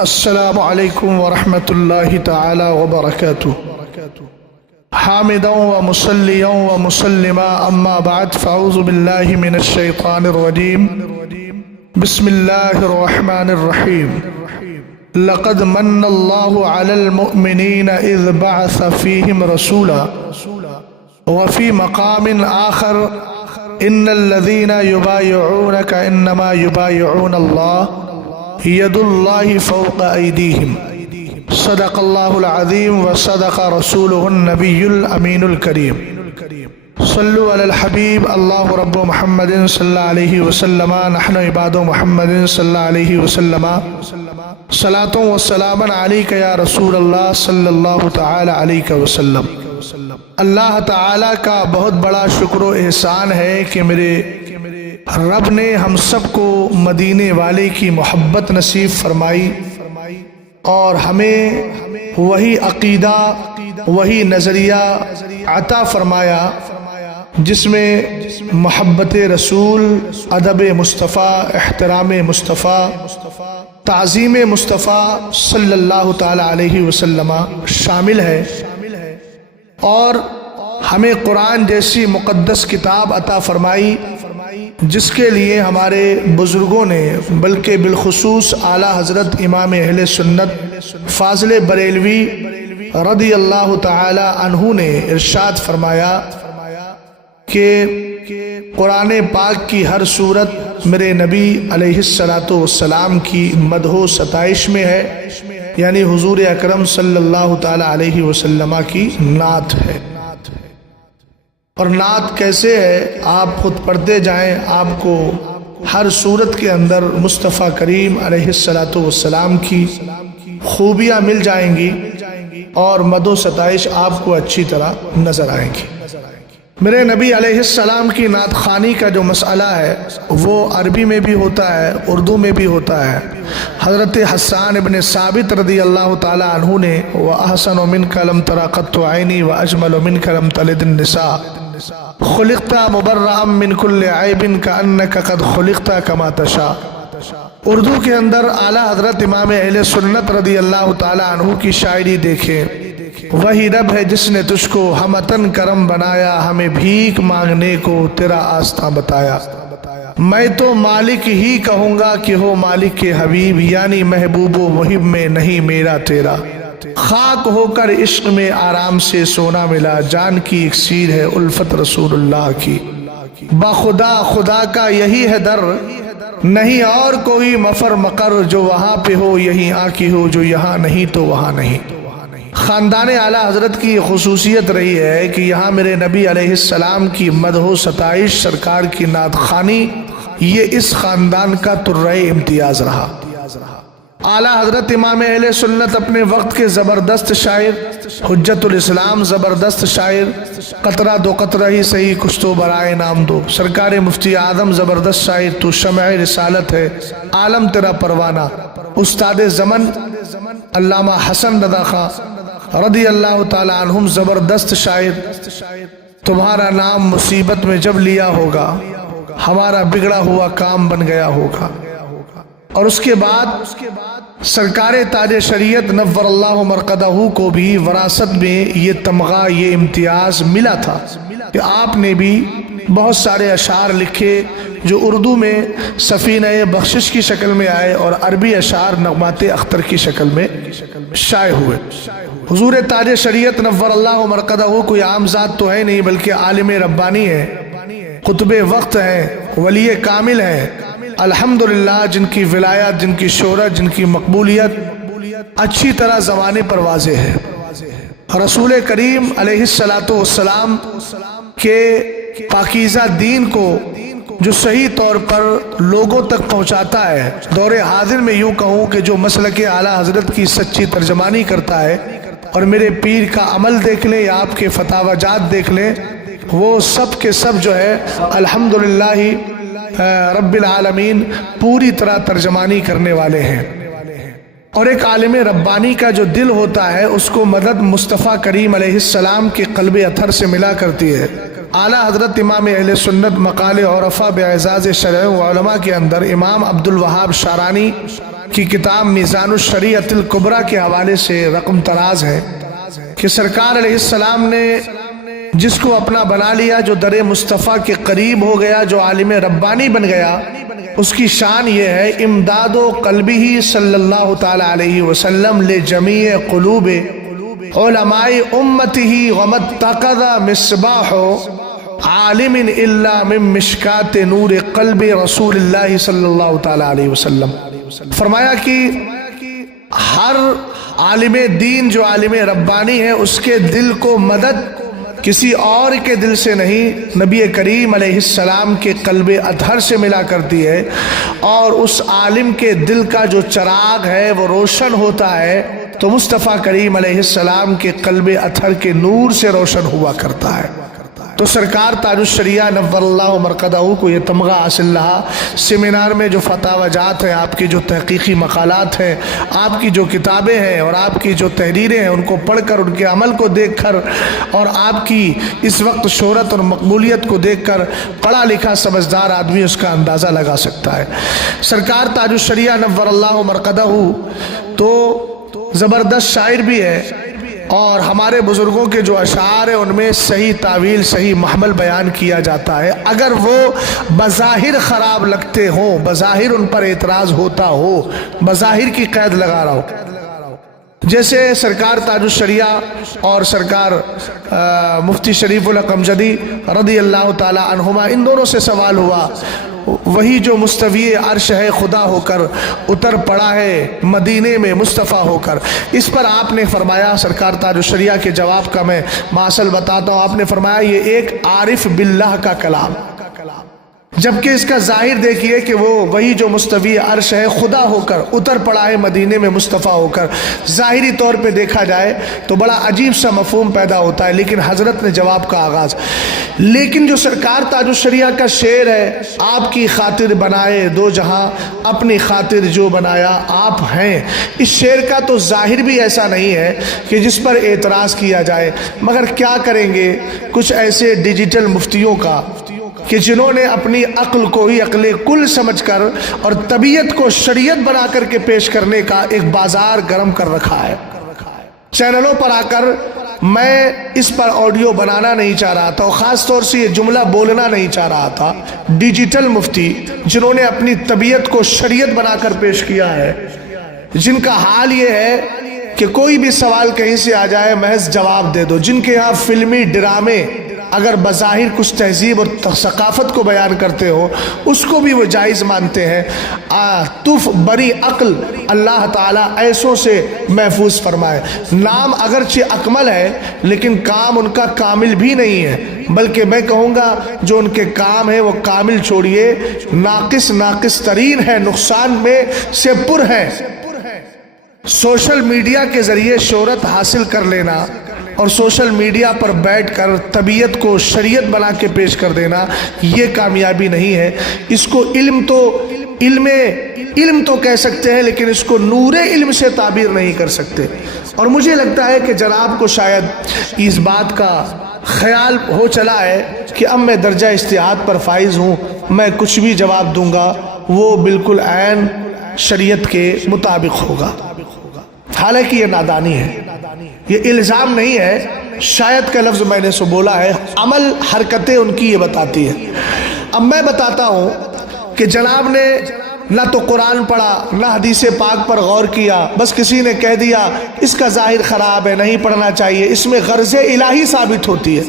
السلام علیکم ورحمۃ اللہ تعالی وبرکاتہ۔ حامدا ومصلیا ومسلما اما بعد فاعوذ باللہ من الشیطان الرجیم بسم اللہ الرحمن الرحیم۔ لقد من اللہ علی المؤمنین اذ بعث فیہم رسولا وفی مقام آخر ان الذین یبایعونک انما یبایعون اللہ ید اللہ فوق ایدیہم۔ صدق اللہ العظیم وصدق رسولہ النبی الامین الکریم۔ صلو علی الحبیب اللہ رب محمد صلی اللہ علیہ وسلم نحن عباد محمد صلی اللہ علیہ وسلم صلاۃ و سلام علیک یا رسول اللہ صلی اللہ تعالی علیہ وسلم۔ اللہ تعالی کا بہت بڑا شکر و احسان ہے کہ میرے رب نے ہم سب کو مدینے والے کی محبت نصیب فرمائی اور ہمیں وہی عقیدہ وہی نظریہ عطا فرمایا جس میں محبت رسول، ادب مصطفیٰ، احترام مصطفیٰ، تعظیم مصطفیٰ صلی اللہ تعالی علیہ وسلم شامل ہے، اور ہمیں قرآن جیسی مقدس کتاب عطا فرمائی جس کے لیے ہمارے بزرگوں نے بلکہ بالخصوص اعلیٰ حضرت امام اہل سنت فاضل بریلوی رضی اللہ تعالی عنہ نے ارشاد فرمایا کہ قرآن پاک کی ہر صورت میرے نبی علیہ السلام کی مدح و ستائش میں ہے، یعنی حضور اکرم صلی اللہ تعالی علیہ وسلم کی نعت ہے۔ اور نعت کیسے ہے آپ خود پڑھتے جائیں، آپ کو ہر صورت کے اندر مصطفیٰ کریم علیہ السلام کی خوبیاں مل جائیں گی اور مدح و ستائش آپ کو اچھی طرح نظر آئیں گی۔ میرے نبی علیہ السلام کی نعت خوانی کا جو مسئلہ ہے وہ عربی میں بھی ہوتا ہے، اردو میں بھی ہوتا ہے۔ حضرت حسان ابن ثابت رضی اللہ تعالی عنہ نے وَأَحْسَنُ مِنْكَ لَمْ تَرَ قَطُّ عَيْنِي وَأَجْمَلُ مِنْكَ لَمْ تَلِدِ النِّسَاءُ خلقت مبرأ من کل عیب کأنک قد خلقت کما تشاء۔ اردو کے اندر اعلیٰ حضرت امام اہل سنت رضی اللہ تعالی عنہ کی شاعری دیکھیں۔ وہی رب ہے جس نے تجھ کو ہمتن کرم بنایا، ہمیں بھیک مانگنے کو تیرا آستاں بتایا۔ میں تو مالک ہی کہوں گا کہ ہو مالک کے حبیب، یعنی محبوب و محب میں نہیں میرا تیرا۔ خاک ہو کر عشق میں آرام سے سونا ملا، جان کی اکسیر ہے الفت رسول اللہ کی۔ بخدا خدا کا یہی ہے در، نہیں اور کوئی مفر مقر، جو وہاں پہ ہو یہیں آکی ہو، جو یہاں نہیں تو وہاں نہیں۔ خاندان اعلیٰ حضرت کی خصوصیت رہی ہے کہ یہاں میرے نبی علیہ السلام کی مدح و ستائش، سرکار کی نعت خوانی، یہ اس خاندان کا ترہ امتیاز رہا۔ اعلیٰ حضرت امام اہل سنت اپنے وقت کے زبردست شاعر، حجت الاسلام زبردست شاعر، قطرہ دو قطرہ ہی صحیح کچھ تو برائے نام دو، سرکار مفتی اعظم زبردست شاعر، تو شمع رسالت ہے عالم تیرا پروانہ، استاد زمن علامہ حسن رضا خان رضی اللہ تعالی عنہم زبردست شاعر، تمہارا نام مصیبت میں جب لیا ہوگا ہمارا بگڑا ہوا کام بن گیا ہوگا۔ اور اس کے بعد سرکار تاج شریعت نور اللہ مرقدہ کو بھی وراثت میں یہ تمغہ، یہ امتیاز ملا تھا کہ آپ نے بھی بہت سارے اشعار لکھے جو اردو میں سفینہ بخشش کی شکل میں آئے اور عربی اشعار نغمات اختر کی شکل میں شائع ہوئے۔ حضور تاج شریعت نور اللہ مرقدہ کوئی عام ذات تو ہے نہیں، بلکہ عالم ربانی ہے، قطب وقت ہیں، ولی کامل ہیں، الحمدللہ جن کی ولایت، جن کی شہرت، جن کی مقبولیت اچھی طرح زمانے پر واضح ہے۔ رسول کریم علیہ السلام کے پاکیزہ دین کو جو صحیح طور پر لوگوں تک پہنچاتا ہے، دور حاضر میں یوں کہوں کہ جو مسلک اعلیٰ حضرت کی سچی ترجمانی کرتا ہے، اور میرے پیر کا عمل دیکھ لیں یا آپ کے فتاوی جات دیکھ لیں، وہ سب کے سب جو ہے الحمدللہ رب العالمین پوری طرح ترجمانی کرنے والے ہیں۔ اور ایک عالم ربانی کا جو دل ہوتا ہے اس کو مدد مصطفیٰ کریم علیہ السلام کے قلب اطہر سے ملا کرتی ہے۔ اعلیٰ حضرت امام اہل سنت مقال عرفہ باعزاز شرع و علماء کے اندر امام عبد الوہاب شارانی کی کتاب میزان الشریعۃ الکبریٰ کے حوالے سے رقم تراز ہے کہ سرکار علیہ السلام نے جس کو اپنا بنا لیا، جو در مصطفیٰ کے قریب ہو گیا، جو عالم ربانی بن گیا، اس کی شان یہ ہے امداد و قلبہ صلی اللہ تعالی علیہ وسلم لجمیع قلوب علماء امتہ ومتقد مصباح عالم الا من مشکات نور قلب رسول اللہ صلی اللہ تعالی علیہ وسلم۔ فرمایا کہ ہر عالم دین جو عالم ربانی ہے، اس کے دل کو مدد کسی اور کے دل سے نہیں، نبی کریم علیہ السلام کے قلب اطہر سے ملا کرتی ہے، اور اس عالم کے دل کا جو چراغ ہے وہ روشن ہوتا ہے تو مصطفیٰ کریم علیہ السلام کے قلب اطہر کے نور سے روشن ہوا کرتا ہے۔ تو سرکار تاج الشریعہ نور اللہ مرقدہ کو یہ تمغہ حاصل رہا۔ سیمینار میں جو فتاوی جات ہیں، آپ کی جو تحقیقی مقالات ہیں، آپ کی جو کتابیں ہیں اور آپ کی جو تحریریں ہیں، ان کو پڑھ کر، ان کے عمل کو دیکھ کر اور آپ کی اس وقت شہرت اور مقبولیت کو دیکھ کر پڑھا لکھا سمجھدار آدمی اس کا اندازہ لگا سکتا ہے۔ سرکار تاج الشریعہ نور اللہ مرقدہ تو زبردست شاعر بھی ہے، اور ہمارے بزرگوں کے جو اشعار ہیں ان میں صحیح تعویل، صحیح محمل بیان کیا جاتا ہے، اگر وہ بظاہر خراب لگتے ہوں، بظاہر ان پر اعتراض ہوتا ہو، بظاہر کی قید لگا رہا ہو۔ جیسے سرکار تاج الشریعہ اور سرکار مفتی شریف القمجدی رضی اللہ تعالی عنہما، ان دونوں سے سوال ہوا، وہی جو مستوی عرش ہے خدا ہو کر اتر پڑا ہے مدینے میں مصطفیٰ ہو کر، اس پر آپ نے فرمایا، سرکار تاج الشریعہ کے جواب کا میں ماصل بتاتا ہوں، آپ نے فرمایا یہ ایک عارف باللہ کا کلام، جبکہ اس کا ظاہر دیکھیے کہ وہ وہی جو مستوی عرش ہے خدا ہو کر اتر پڑا ہے مدینے میں مصطفیٰ ہو کر، ظاہری طور پہ دیکھا جائے تو بڑا عجیب سا مفہوم پیدا ہوتا ہے، لیکن حضرت نے جواب کا آغاز، لیکن جو سرکار تاج الشریعہ کا شعر ہے، آپ کی خاطر بنائے دو جہاں اپنی خاطر جو بنایا آپ ہیں، اس شعر کا تو ظاہر بھی ایسا نہیں ہے کہ جس پر اعتراض کیا جائے، مگر کیا کریں گے کچھ ایسے ڈیجیٹل مفتیوں کا کہ جنہوں نے اپنی عقل کو ہی عقل کل سمجھ کر اور طبیعت کو شریعت بنا کر کے پیش کرنے کا ایک بازار گرم کر رکھا ہے۔ چینلوں پر آ کر میں اس پر آڈیو بنانا نہیں چاہ رہا تھا، اور خاص طور سے یہ جملہ بولنا نہیں چاہ رہا تھا، ڈیجیٹل مفتی جنہوں نے اپنی طبیعت کو شریعت بنا کر پیش کیا ہے، جن کا حال یہ ہے کہ کوئی بھی سوال کہیں سے آ جائے محض جواب دے دو، جن کے ہاں فلمی ڈرامے اگر بظاہر کچھ تہذیب اور ثقافت کو بیان کرتے ہو اس کو بھی وہ جائز مانتے ہیں۔ تف بری عقل اللہ تعالیٰ ایسوں سے محفوظ فرمائے۔ نام اگرچہ اکمل ہے لیکن کام ان کا کامل بھی نہیں ہے، بلکہ میں کہوں گا جو ان کے کام ہے وہ کامل چھوڑیے، ناقص ترین ہے، نقصان میں سے پر ہے۔ سوشل میڈیا کے ذریعے شہرت حاصل کر لینا اور سوشل میڈیا پر بیٹھ کر طبیعت کو شریعت بنا کے پیش کر دینا، یہ کامیابی نہیں ہے۔ اس کو علم تو کہہ سکتے ہیں، لیکن اس کو نور علم سے تعبیر نہیں کر سکتے۔ اور مجھے لگتا ہے کہ جناب کو شاید اس بات کا خیال ہو چلا ہے کہ اب میں درجہ اجتہاد پر فائز ہوں، میں کچھ بھی جواب دوں گا وہ بالکل عین شریعت کے مطابق ہوگا، حالانکہ یہ نادانی ہے، یہ الزام نہیں ہے، شاید کا لفظ میں نے سو بولا ہے، عمل حرکتیں ان کی یہ بتاتی ہیں۔ اب میں بتاتا ہوں کہ جناب نے نہ تو قرآن پڑھا نہ حدیث پاک پر غور کیا، بس کسی نے کہہ دیا اس کا ظاہر خراب ہے نہیں پڑھنا چاہیے، اس میں غرض الہی ثابت ہوتی ہے۔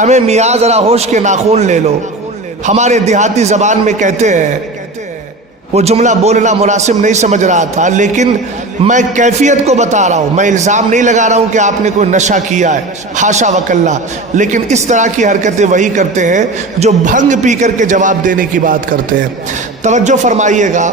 ہمیں میاں ذرا ہوش کے ناخون لے لو، ہمارے دیہاتی زبان میں کہتے ہیں، وہ جملہ بولنا مناسب نہیں سمجھ رہا تھا لیکن میں کیفیت کو بتا رہا ہوں، میں الزام نہیں لگا رہا ہوں کہ آپ نے کوئی نشہ کیا ہے، حاشا وکلا، لیکن اس طرح کی حرکتیں وہی کرتے ہیں جو بھنگ پی کر کے جواب دینے کی بات کرتے ہیں۔ توجہ فرمائیے گا،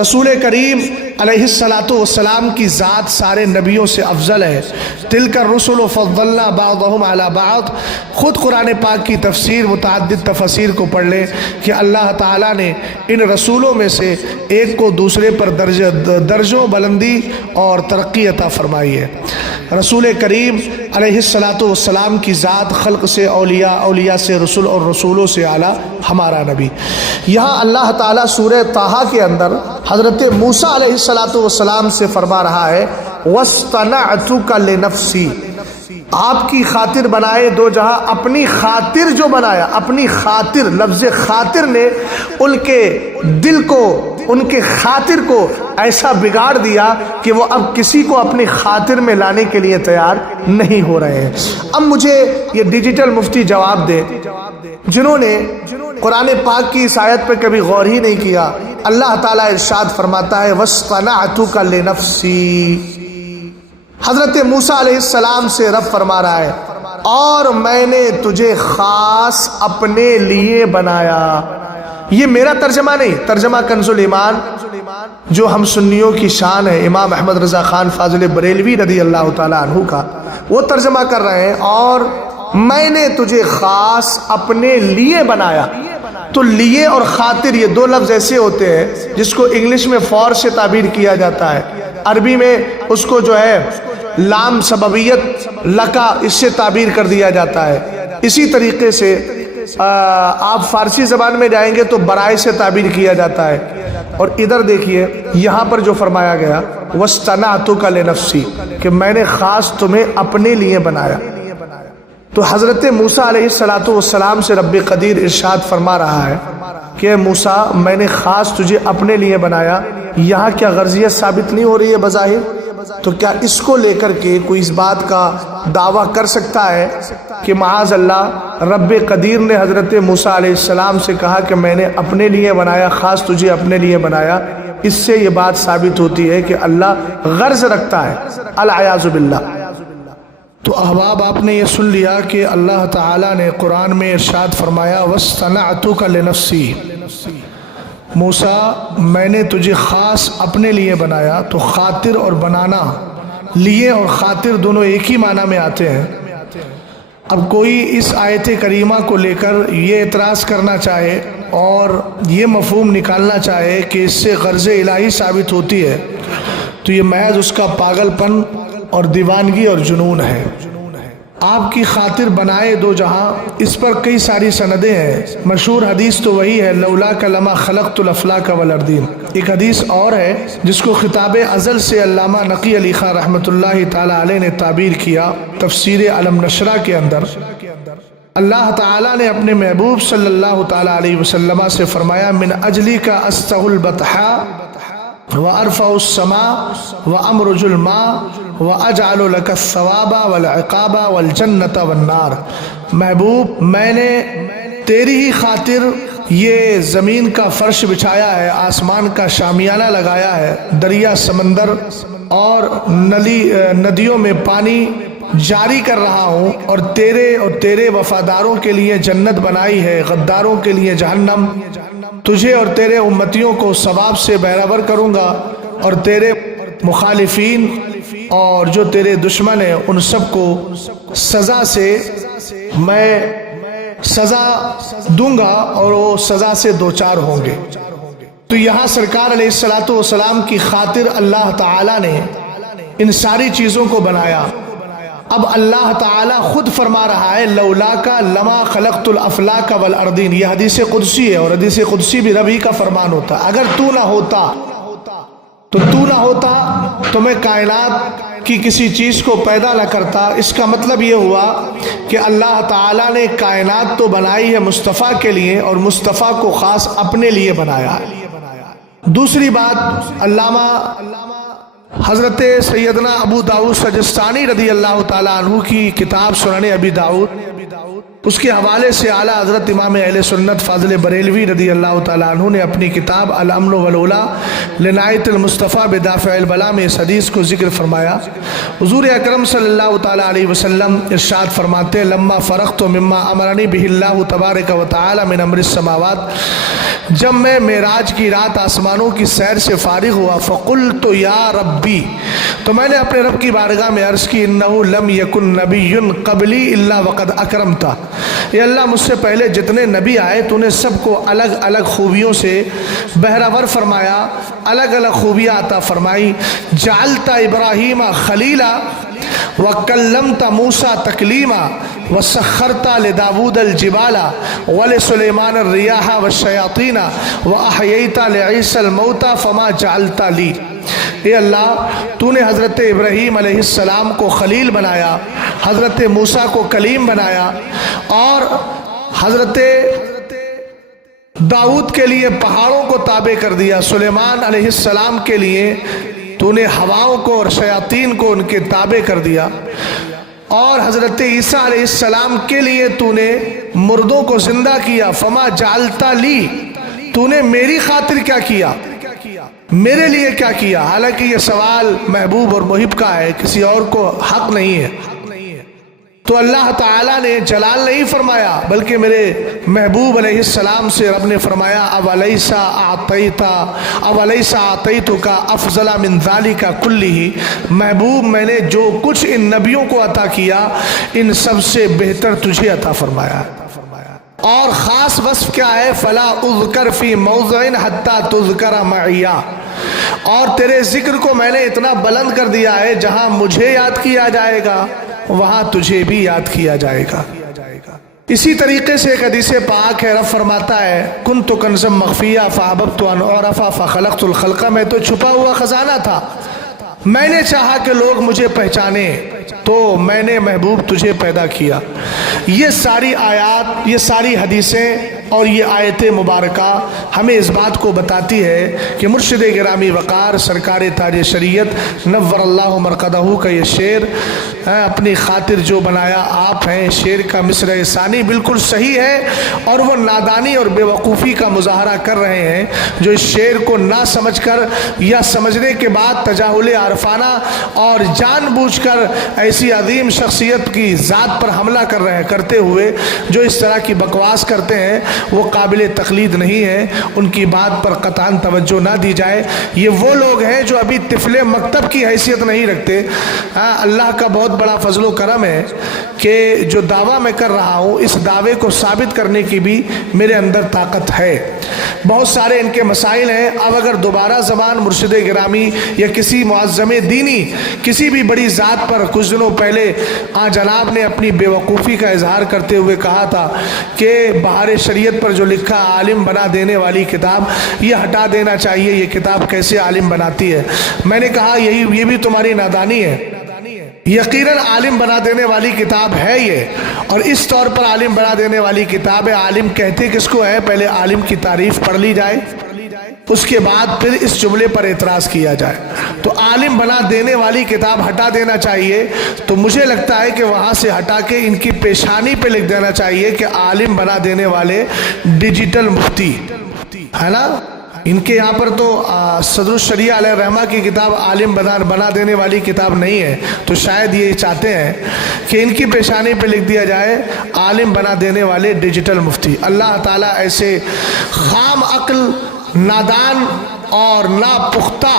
رسول کریم علیہ السلام کی ذات سارے نبیوں سے افضل ہے۔ تلک الرسل فضلنا بعضهم علی بعض، خود قرآن پاک کی تفسیر متعدد تفسیر کو پڑھ لیں کہ اللہ تعالیٰ نے ان رسولوں میں سے ایک کو دوسرے پر درجوں بلندی اور ترقی عطا فرمائی ہے۔ رسول کریم علیہ الصلاۃ والسلام کی ذات خلق سے اولیاء، اولیاء سے رسول اور رسولوں سے اعلیٰ ہمارا نبی۔ یہاں اللہ تعالیٰ سورہ طٰہٰ کے اندر حضرت موسیٰ علیہ الصلاۃ والسلام سے فرما رہا ہے وَاصْطَنَعْتُكَ لِنَفْسِي، آپ کی خاطر بنائے دو جہاں، اپنی خاطر جو بنایا، اپنی خاطر، لفظ خاطر نے ان کے دل کو، ان کے خاطر کو ایسا بگاڑ دیا کہ وہ اب کسی کو اپنی خاطر میں لانے کے لیے تیار نہیں ہو رہے ہیں۔ اب مجھے یہ ڈیجیٹل مفتی جواب دے جنہوں نے قرآن پاک کی اس آیت پہ کبھی غور ہی نہیں کیا۔ اللہ تعالیٰ ارشاد فرماتا ہے وَاصْطَنَعْتُكَ لِنَفْسِي، حضرت موسیٰ علیہ السلام سے رب فرما رہا ہے اور میں نے تجھے خاص اپنے لیے بنایا۔ یہ میرا ترجمہ نہیں، ترجمہ کنز الایمان جو ہم سنیوں کی شان ہے، امام احمد رضا خان فاضل بریلوی رضی اللہ تعالیٰ عنہ کا، وہ ترجمہ کر رہے ہیں اور میں نے تجھے خاص اپنے لیے بنایا۔ تو لیے اور خاطر یہ دو لفظ ایسے ہوتے ہیں جس کو انگلش میں فور سے تعبیر کیا جاتا ہے، عربی میں اس کو جو ہے لام سببیت لکا اس سے تعبیر کر دیا جاتا ہے۔ اسی طریقے سے آپ فارسی زبان میں جائیں گے تو برائے سے تعبیر کیا جاتا ہے۔ اور ادھر دیکھیے یہاں پر جو فرمایا گیا وَاصْطَنَعْتُكَ لِنَفْسِي، کہ میں نے خاص تمہیں اپنے لیے بنایا۔ تو حضرت موسیٰ علیہ السلام سے رب قدیر ارشاد فرما رہا ہے کہ موسیٰ میں نے خاص تجھے اپنے لیے بنایا۔ یہاں کیا غرضیت ثابت نہیں ہو رہی ہے بظاہر؟ تو کیا اس کو لے کر کے کوئی اس بات کا دعویٰ کر سکتا ہے کہ معاذ اللہ رب قدیر نے حضرت موسیٰ علیہ السلام سے کہا کہ میں نے اپنے لیے بنایا، خاص تجھے اپنے لیے بنایا؟ اس سے یہ بات ثابت ہوتی ہے کہ اللہ غرض رکھتا ہے، العیاذ باللہ۔ تو احباب آپ نے یہ سن لیا کہ اللہ تعالیٰ نے قرآن میں ارشاد فرمایا وَاصْطَنَعْتُكَ لِنَفْسِي، موسیٰ میں نے تجھے خاص اپنے لیے بنایا۔ تو خاطر اور بنانا، لیے اور خاطر دونوں ایک ہی معنی میں آتے ہیں۔ اب کوئی اس آیت کریمہ کو لے کر یہ اعتراض کرنا چاہے اور یہ مفہوم نکالنا چاہے کہ اس سے غرض الہی ثابت ہوتی ہے تو یہ محض اس کا پاگل پن اور دیوانگی اور جنون ہے۔ آپ کی خاطر بنائے دو جہاں، اس پر کئی ساری سندیں ہیں۔ مشہور حدیث تو وہی ہے لولاک لما خلقت الافلاک والارضین۔ ایک حدیث اور ہے جس کو خطاب ازل سے علامہ نقی علی خان رحمۃ اللہ تعالی علیہ نے تعبیر کیا تفسیر علم نشرہ کے اندر۔ اللہ تعالیٰ نے اپنے محبوب صلی اللہ تعالی علیہ وسلم سے فرمایا من اجلی کا استح البطحا وارفع السماء وامرج الماء واجعل لك الثواب والعقاب والجنة والنار، محبوب میں نے تیری ہی خاطر یہ زمین کا فرش بچھایا ہے، آسمان کا شامیانہ لگایا ہے، دریا سمندر اور ندیوں میں پانی جاری کر رہا ہوں، اور تیرے وفاداروں کے لیے جنت بنائی ہے، غداروں کے لیے جہنم۔ تجھے اور تیرے امتیوں کو ثواب سے بہرور کروں گا، اور تیرے مخالفین اور جو تیرے دشمن ہیں ان سب کو سزا سے میں سزا دوں گا اور وہ سزا سے دوچار ہوں گے۔ تو یہاں سرکار علیہ الصلوۃ والسلام کی خاطر اللہ تعالیٰ نے ان ساری چیزوں کو بنایا۔ اب اللہ تعالیٰ خود فرما رہا ہے لولاکا لما خلقت الافلاک والارضین، یہ حدیث قدسی ہے اور حدیث قدسی بھی رب ہی کا فرمان ہوتا ہے۔ اگر تو نہ ہوتا تو میں کائنات کی کسی چیز کو پیدا نہ کرتا۔ اس کا مطلب یہ ہوا کہ اللہ تعالیٰ نے کائنات تو بنائی ہے مصطفیٰ کے لیے اور مصطفیٰ کو خاص اپنے لیے بنایا ہے۔ دوسری بات، علامہ حضرت سیدنا ابو داؤد سجستانی رضی اللہ تعالیٰ عنہ کی کتاب سنن ابی داؤد، اس کے حوالے سے اعلیٰ حضرت امام اہل سنت فاضل بریلوی رضی اللہ تعالیٰ عنہ نے اپنی کتاب الامن والولا لنایت المصطفیٰ بدافع البلا میں اس حدیث کو ذکر فرمایا۔ حضور اکرم صلی اللہ تعالیٰ علیہ وسلم ارشاد فرماتے لما فرغت مما امرنی بہ اللہ تبارک و تعالی من امر السماوات، جب میں معراج کی رات آسمانوں کی سیر سے فارغ ہوا فقلت یا ربی، تو میں نے اپنے رب کی بارگاہ میں عرض کی انہ لم یکن نبی قبلی الا وقد اکرمتا، یہ اللہ مجھ سے پہلے جتنے نبی آئے تو انہیں سب کو الگ الگ خوبیوں سے بہرور فرمایا، الگ الگ خوبیاں عطا فرمائی۔ جعلت ابراہیم خلیلا، وَكَلَّمْتَ مُوسَى تَكْلِيمًا وَسَخَّرْتَ لِدَاوُودَ الْجِبَالَ وَلِسُلَيْمَانَ الرِّيَاحَ وَالشَّيَاطِينَ وَأَحْيَيْتَ لِعِيسَى الْمَوْتَى فَمَا جَعَلْتَ لِي۔ اے اللہ، تو نے حضرت ابراہیم علیہ السلام کو خلیل بنایا، حضرت موسیٰ کو کلیم بنایا، اور حضرت داؤد کے لیے پہاڑوں کو تابع کر دیا، سلیمان علیہ السلام کے لیے تو نے ہواؤں کو اور شیاطین کو ان کے تابع کر دیا، اور حضرت عیسیٰ علیہ السلام کے لیے تو نے مردوں کو زندہ کیا۔ فما جعلت لی، تو نے میری خاطر کیا کیا، میرے لیے کیا کیا؟ حالانکہ یہ سوال محبوب اور محب کا ہے، کسی اور کو حق نہیں ہے۔ تو اللہ تعالیٰ نے جلال نہیں فرمایا، بلکہ میرے محبوب علیہ السلام سے رب نے فرمایا اولیس اعطیتک افضل من ذلک کلہ، محبوب میں نے جو کچھ ان نبیوں کو عطا کیا ان سب سے بہتر تجھے عطا فرمایا۔ اور خاص وصف کیا ہے؟ فلا اذکر فی موضع حتی تذکر معی، اور تیرے ذکر کو میں نے اتنا بلند کر دیا ہے جہاں مجھے یاد کیا جائے گا وہاں تجھے بھی یاد کیا جائے گا۔ اسی طریقے سے ایک حدیث پاک ہے، رب فرماتا ہے کنت کنزا مخفیہ فاحببت ان اعرف فخلقت الخلق، میں تو چھپا ہوا خزانہ تھا، میں نے چاہا کہ لوگ مجھے پہچانے تو میں نے محبوب تجھے پیدا کیا۔ یہ ساری آیات، یہ ساری حدیثیں اور یہ آیت مبارکہ ہمیں اس بات کو بتاتی ہے کہ مرشد گرامی وقار سرکار تاج شریعت نور اللہ مرقدہ کا یہ شعر اپنی خاطر جو بنایا آپ ہیں، شعر کا مصرع ثانی بالکل صحیح ہے، اور وہ نادانی اور بے وقوفی کا مظاہرہ کر رہے ہیں جو اس شعر کو نہ سمجھ کر یا سمجھنے کے بعد تجاہل عارفانہ اور جان بوجھ کر ایسی عظیم شخصیت کی ذات پر حملہ کرتے ہوئے جو اس طرح کی بکواس کرتے ہیں وہ قابل تقلید نہیں ہے، ان کی بات پر قطعاً توجہ نہ دی جائے۔ یہ وہ لوگ ہیں جو ابھی طفل مکتب کی حیثیت نہیں رکھتے۔ اللہ کا بہت بڑا فضل و کرم ہے کہ جو دعویٰ میں کر رہا ہوں اس دعوے کو ثابت کرنے کی بھی میرے اندر طاقت ہے۔ بہت سارے ان کے مسائل ہیں، اب اگر دوبارہ زبان مرشد گرامی یا کسی معظم دینی کسی بھی بڑی ذات پر کچھ دنوں پہلے جناب نے اپنی بے وقوفی کا اظہار کرتے ہوئے کہا تھا کہ بہار شریعت پر جو لکھا عالم بنا دینے والی کتاب یہ ہٹا دینا چاہیے، یہ کتاب کیسے عالم بناتی ہے؟ میں نے کہا یہ بھی تمہاری نادانی ہے، یقیناً عالم بنا دینے والی کتاب ہے یہ، اور اس طور پر عالم بنا دینے والی کتاب ہے۔ عالم کہتے کس کو ہے؟ پہلے عالم کی تعریف پڑھ لی جائے، اس کے بعد پھر اس جملے پر اعتراض کیا جائے۔ تو عالم بنا دینے والی کتاب ہٹا دینا چاہیے، تو مجھے لگتا ہے کہ وہاں سے ہٹا کے ان کی پیشانی پہ لکھ دینا چاہیے کہ عالم بنا دینے والے ڈیجیٹل مفتی، ہے نا؟ ان کے یہاں پر تو صدر الشریعہ علیہ الرحمہ کی کتاب عالم بنا دینے والی کتاب نہیں ہے، تو شاید یہ چاہتے ہیں کہ ان کی پیشانی پہ لکھ دیا جائے عالم بنا دینے والے ڈیجیٹل مفتی۔ اللہ تعالیٰ ایسے خام عقل، نادان اور ناپختہ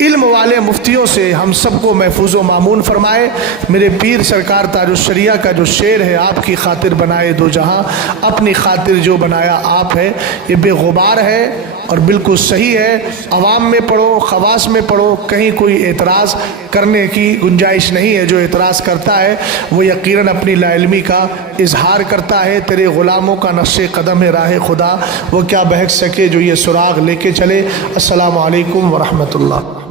علم والے مفتیوں سے ہم سب کو محفوظ و مامون فرمائے۔ میرے پیر سرکار تاج الشریعہ کا جو شعر ہے، آپ کی خاطر بنائے دو جہاں، اپنی خاطر جو بنایا آپ ہے، یہ بے غبار ہے اور بالکل صحیح ہے۔ عوام میں پڑھو، خواص میں پڑھو، کہیں کوئی اعتراض کرنے کی گنجائش نہیں ہے۔ جو اعتراض کرتا ہے وہ یقیناً اپنی لا علمی کا اظہار کرتا ہے۔ تیرے غلاموں کا نقش قدم ہے راہ خدا، وہ کیا بہک سکے جو یہ سراغ لے کے چلے۔ السلام علیکم ورحمۃ اللہ۔